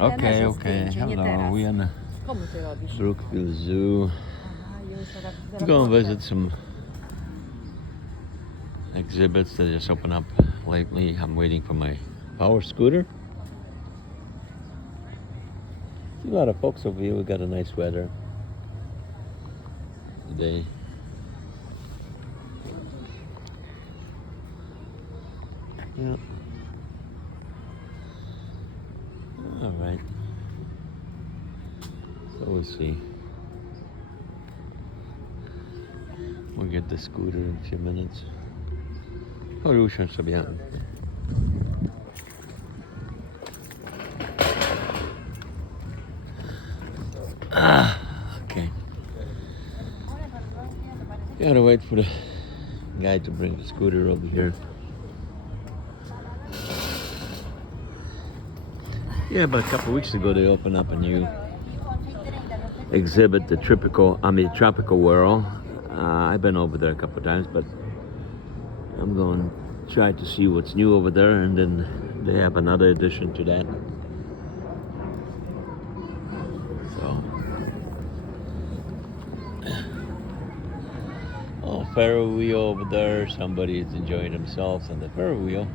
Okay, hello, we're in Komu ty robisz? Brookfield Zoo. Aha, już zaraz Go and visit some exhibits that just opened up lately. I'm waiting for my power scooter. See a lot of folks over here. We got a nice weather today. Yeah. All right. So we'll see. We'll get the scooter in a few minutes. Ruszę sobie. Okay. Gotta wait for the guy to bring the scooter over here. Yeah, but a couple of weeks ago they opened up a new exhibit, the tropical world. I've been over there a couple of times, but I'm going to try to see what's new over there, and then they have another addition to that. So, Ferro wheel over there. Somebody is enjoying themselves on the Ferro wheel.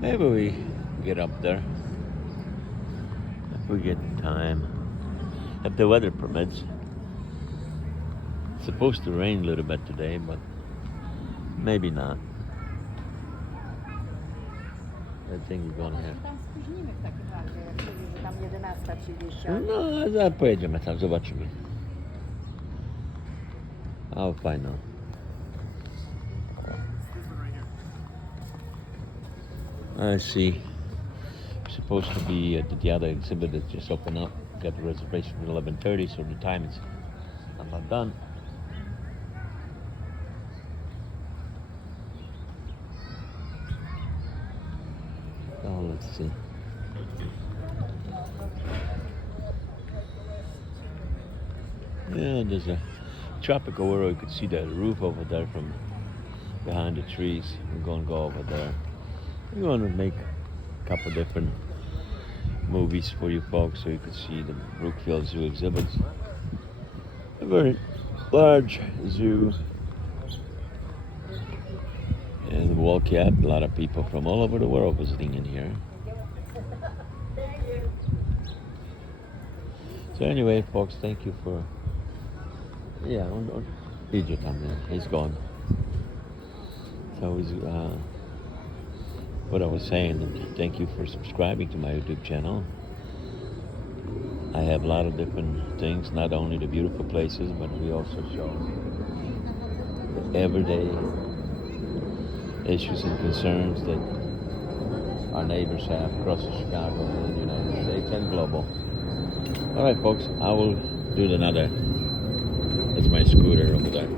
Maybe we get up there if we get time, if the weather permits. It's supposed to rain a little bit today, but maybe not. I think we're gonna have. Tam spóźnimy w takim razie, jak mówisz, że tam 11:30. No, zaraz pojedziemy tam, zobaczymy. I'll find out. I see. Supposed to be at the other exhibit that just opened up. Got the reservation for 11:30, so the time is about done. Oh, let's see. Yeah, there's a tropical world. You could see the roof over there from behind the trees. We're going to go over there. We're going to make a couple different movies for you folks so you could see the Brookfield Zoo exhibits. A very large zoo. And we'll get a lot of people from all over the world visiting in here. So anyway, folks, thank you for... Yeah, Egypt, he's gone. So he's... what I was saying, thank you for subscribing to my YouTube channel. I have a lot of different things, not only the beautiful places, but we also show the everyday issues and concerns that our neighbors have across Chicago and the United States and global. All right, folks, I will do another. It's my scooter over there.